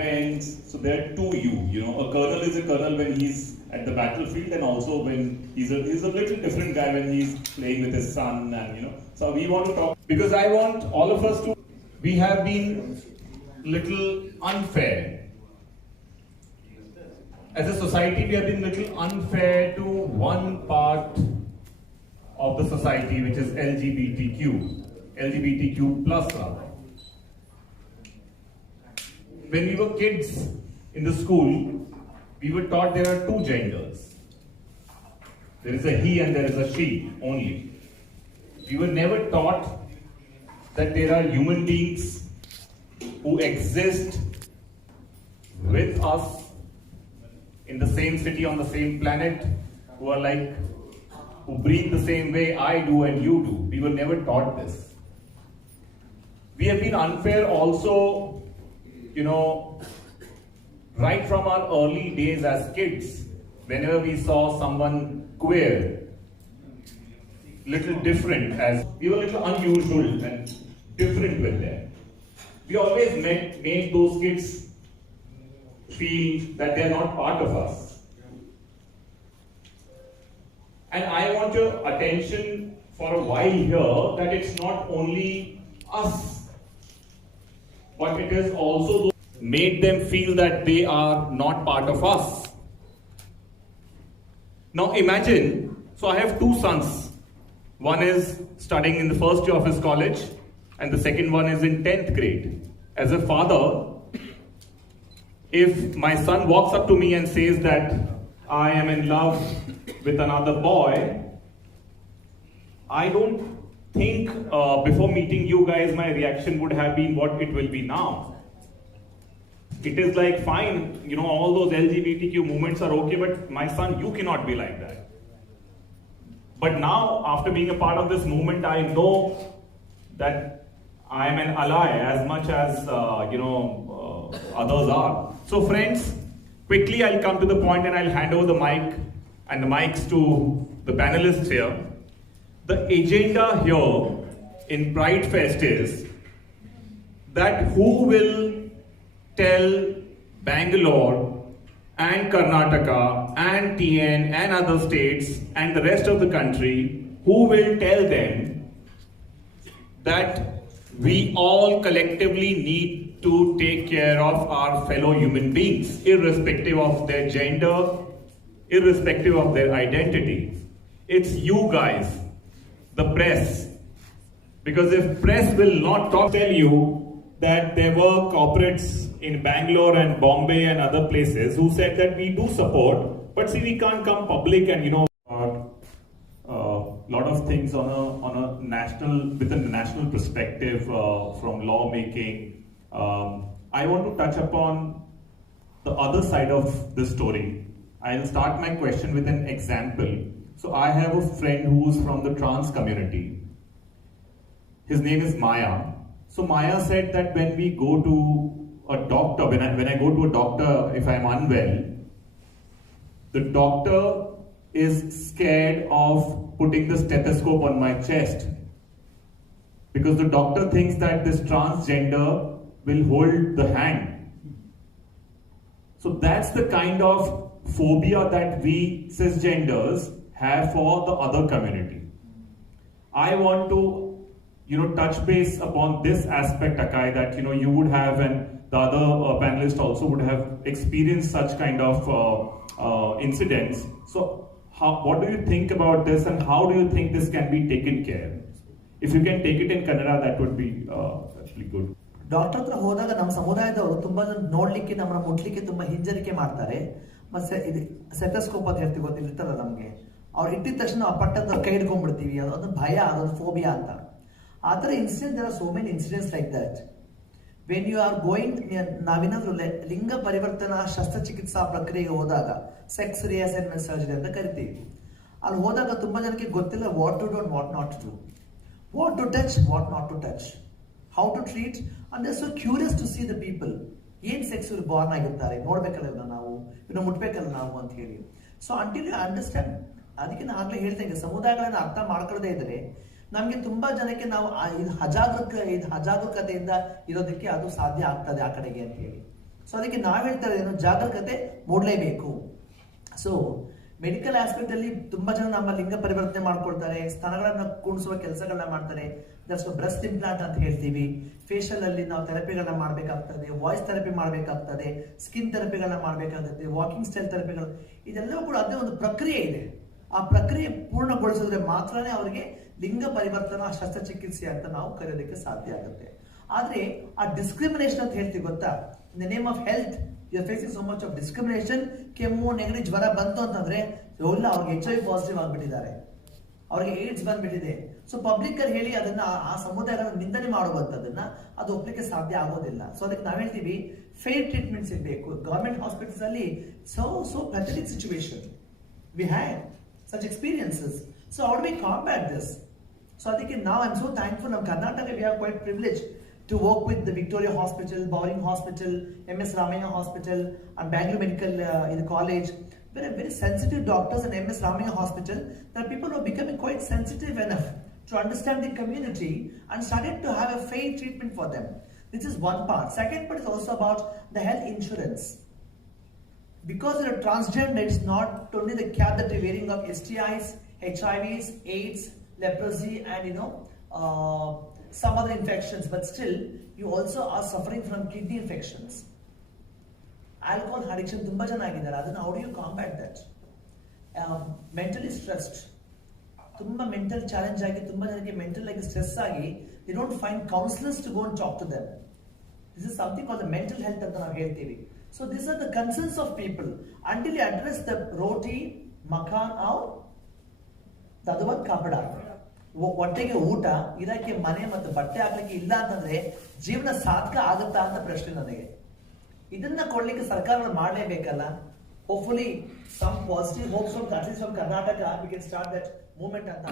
Friends, so there are two you know, a colonel is a colonel when he's at the battlefield, and also when he's a little different guy when he's playing with his son, and so we want to talk, because I want all of us to, we have been little unfair as a society. We have been little unfair to one part of the society, which is LGBTQ plus rather. When we were kids in the school, we were taught there are two genders. There is a he and there is a she only. We were never taught that there are human beings who exist with us in the same city, on the same planet, who breathe the same way I do and you do. We were never taught this. We have been unfair also, right from our early days as kids. Whenever we saw someone queer, little different, as we were little unusual and different with them, we always made those kids feel that they are not part of us. And I want your attention for a while here that it's not only us, but it is also made them feel that they are not part of us. Now imagine, so I have two sons. One is studying in the first year of his college, and the second one is in 10th grade. As a father, if my son walks up to me and says that I am in love with another boy, I don't think before meeting you guys my reaction would have been what it will be now. It is like, fine, all those LGBTQ movements are okay, but my son, you cannot be like that. But now, after being a part of this movement, I know that I am an ally as much as others are. So friends, quickly I'll come to the point and I'll hand over the mic and the mics to the panelists here. The agenda here in Pride Fest is that who will tell Bengaluru and Karnataka and TN and other states and the rest of the country, who will tell them that we all collectively need to take care of our fellow human beings, irrespective of their gender, irrespective of their identity. It's you guys, the press. Because if press will not tell you that there were corporates in Bangalore and Bombay and other places who said that we do support, but see, we can't come public and lot of things on a national, within the national perspective, from lawmaking. I want to touch upon the other side of the story. I'll start my question with an example. So I have a friend who's from the trans community. His name is Maya. So Maya said that when we go to a doctor, when I go to a doctor if I'm unwell, the doctor is scared of putting the stethoscope on my chest, because the doctor thinks that this transgender will hold the hand. So that's the kind of phobia that we cisgenders have for the other community. I want to touch base upon this aspect, Akai, that you would have, and the other panelists also would have experienced such kind of incidents. So what do you think about this, and how do you think this can be taken care? If you can take it in Kannada, that would be actually good. Doctor ಹತ್ರ ಹೋದಾಗ ನಮ್ಮ ಸಮುದಾಯದವರು ತುಂಬಾ ಜನ ನೋಡ್ಲಿಕ್ಕೆ, ನಮ್ಮನ್ನ ಮುಟ್ಲಿಕ್ಕೆ ತುಂಬಾ ಹಿಂಜರಿಕೆ ಮಾಡ್ತಾರೆ. ಮತ್ತೆ ಇದು ಸೆಟಸ್ಕೋಪ್ ಅಂತ ಹೇಳ್ತೀವಿ, ಗೊತ್ತಿರ್ತಾರಲ್ಲ ನಮ್ಗೆ, ಅವ್ರು ಇಟ್ಟಿದ ತಕ್ಷಣ ಪಟ್ಟದ ಕೈ ಹಿಡ್ಕೊಂಡ್ಬಿಡ್ತೀವಿ, ಅದೊಂದು ಭಯ, ಅದೊಂದು ಫೋಬಿಯಾ ಅಂತ. ಆ ಥರ incident, there are so many incidents like that. When you are going, ನಾವೇನಾದ್ರೂ ಲಿಂಗ ಪರಿವರ್ತನಾ ಶಸ್ತ್ರಚಿಕಿತ್ಸಾ ಪ್ರಕ್ರಿಯೆಗೆ ಹೋದಾಗ, ಸೆಕ್ಸ್ ರಿಅಸೈನ್ಮೆಂಟ್ ಸರ್ಜರಿ ಅಂತ ಕರಿತೀವಿ, ಅಲ್ಲಿ ಹೋದಾಗ ತುಂಬಾ ಜನಕ್ಕೆ ಗೊತ್ತಿಲ್ಲ what to do and what not to do, what to touch, what not to touch, how to treat, and they are so curious to see the people. ಏನ್ ಸೆಕ್ಸ್ ಬಾರ್ನ್ ಆಗಿರ್ತಾರೆ, ನೋಡ್ಬೇಕಲ್ಲ ನಾವು, ಮುಟ್ಬೇಕಲ್ಲ ನಾವು ಅಂತ ಹೇಳಿ. ಸೊ ಅಂಟಿಲ್ ಯು ಅಂಡರ್ಸ್ಟ್ಯಾಂಡ್, ಅದಕ್ಕೆ ನಾನು ಆಗ್ಲೇ ಹೇಳ್ತಾ ಇದ್ದೆ, ಸಮುದಾಯಗಳನ್ನ ಅರ್ಥ ಮಾಡ್ಕೊಳ್ಳದೇ ಇದ್ರೆ ನಮ್ಗೆ ತುಂಬಾ ಜನಕ್ಕೆ ನಾವು ಇದು ಅಜಾಗರೂಕತೆಯಿಂದ ಇರೋದಕ್ಕೆ ಅದು ಸಾಧ್ಯ ಆಗ್ತದೆ ಆ ಕಡೆಗೆ ಅಂತ ಹೇಳಿ. ಸೊ ಅದಕ್ಕೆ ನಾವ್ ಹೇಳ್ತಾರೆ ಏನು, ಜಾಗರೂಕತೆ ಮೂಡಲೇಬೇಕು. ಸೊ ಮೆಡಿಕಲ್ ಆಸ್ಪೆಕ್ಟ್ ಅಲ್ಲಿ ತುಂಬಾ ಜನ ನಮ್ಮ ಲಿಂಗ ಪರಿವರ್ತನೆ ಮಾಡ್ಕೊಳ್ತಾರೆ, ಸ್ತನಗಳನ್ನ ಕೂಡಿಸುವ ಕೆಲಸಗಳನ್ನ ಮಾಡ್ತಾರೆ. ದಟ್ಸ್ ಬ್ರೆಸ್ಟ್ ಇಂಪ್ಲಾಂಟ್ ಅಂತ ಹೇಳ್ತೀವಿ. ಫೇಶಿಯಲ್ ಅಲ್ಲಿ ನಾವು ಥೆರಪಿಗಳನ್ನ ಮಾಡಬೇಕಾಗ್ತದೆ, ವಾಯ್ಸ್ ಥೆರಪಿ ಮಾಡಬೇಕಾಗ್ತದೆ, ಸ್ಕಿನ್ ಥೆರಪಿಗಳನ್ನ ಮಾಡಬೇಕಾಗುತ್ತೆ, ವಾಕಿಂಗ್ ಸ್ಟೈಲ್ ಥೆರಪಿಗಳು, ಇದೆಲ್ಲವೂ ಕೂಡ ಅದೇ ಒಂದು ಪ್ರಕ್ರಿಯೆ ಇದೆ. ಆ ಪ್ರಕ್ರಿಯೆ ಪೂರ್ಣಗೊಳಿಸಿದ್ರೆ ಮಾತ್ರನೇ ಅವರಿಗೆ ಲಿಂಗ ಪರಿವರ್ತನಾ ಶಸ್ತ್ರಚಿಕಿತ್ಸೆ ಅಂತ ನಾವು ಕರೆಯೋದಕ್ಕೆ ಸಾಧ್ಯ ಆಗುತ್ತೆ. ಆದ್ರೆ ಆ ಡಿಸ್ಕ್ರಿಮಿನೇಷನ್ ಅಂತ ಹೇಳ್ತೀವಿ ಗೊತ್ತಾ, in the name of health you are facing so much of discrimination. ಕೆಮ್ಮು, ನೆಗಡಿ, ಜ್ವರ ಬಂತು ಅಂತಂದ್ರೆ ಇಲ್ಲ ಅವ್ರಿಗೆ HIV ಪಾಸಿಟಿವ್ ಆಗ್ಬಿಟ್ಟಿದ್ದಾರೆ, ಅವ್ರಿಗೆ ಏಡ್ಸ್ ಬಂದ್ಬಿಟ್ಟಿದೆ. ಸೊ ಪಬ್ಲಿಕ್ ಅಲ್ಲಿ ಹೇಳಿ ಅದನ್ನ ಆ ಸಮುದಾಯಗಳ ನಿಂದನೆ ಮಾಡುವಂತದನ್ನ ಅದು ಒಪ್ಪಲಿಕ್ಕೆ ಸಾಧ್ಯ ಆಗೋದಿಲ್ಲ. ಸೊ ಅದಕ್ಕೆ ನಾವ್ ಹೇಳ್ತೀವಿ ಫೇರ್ ಟ್ರೀಟ್ಮೆಂಟ್ಸ್ ಇರಬೇಕು. ಗವರ್ಮೆಂಟ್ ಹಾಸ್ಪಿಟಲ್ಸ್ ಅಲ್ಲಿ so pathetic situation we had such experiences. So how do we combat this? So ಅದಕ್ಕೆ now I'm so thankful of Karnataka. We are quite privileged to work with the Victoria Hospital, Bowring Hospital, MS Ramaiah Hospital, and Bengaluru Medical College. Very sensitive doctors in MS Ramaiah Hospital. There are people who are becoming quite sensitive enough to understand the community and started to have a fair treatment for them. This is one part. Second part is also about the health insurance. Because you're transgender, it's not only the cap that you're wearing of STIs, HIVs, AIDS, leprosy, and some other infections, but still you also are suffering from kidney infections. Alcohol addiction ತುಂಬಾ ಜನ ಆಗಿದ್ದಾರೆ. ಅದನ್ನ how do you combat that? Mentally stressed, ತುಂಬಾ mental challenge ಆಗಿ ತುಂಬಾ ಜನಕ್ಕೆ mental ಆಗಿ stress ಆಗಿ they don't find counselors to go and talk to them. This is something called the mental health ಅಂತ ನಾವು ಹೇಳ್ತೀವಿ. So these are the concerns of people. Until you address the roti, makan, or the other one kapda, ಹೊಟ್ಟೆಗೆ ಊಟ, ಇದಕ್ಕೆ ಮನೆ ಮತ್ತು ಬಟ್ಟೆ ಹಾಕ್ಲಿಕ್ಕೆ ಇಲ್ಲ ಅಂತಂದ್ರೆ ಜೀವನ ಸಾರ್ಥಕ ಆಗುತ್ತಾ ಅಂತ ಪ್ರಶ್ನೆ ನನಗೆ. ಇದನ್ನ ಕೊಡ್ಲಿಕ್ಕೆ ಸರ್ಕಾರಗಳು ಮಾಡಲೇಬೇಕಲ್ಲ. Hopefully some positive hopes from at least from Karnataka we can start that movement ಅಂತ.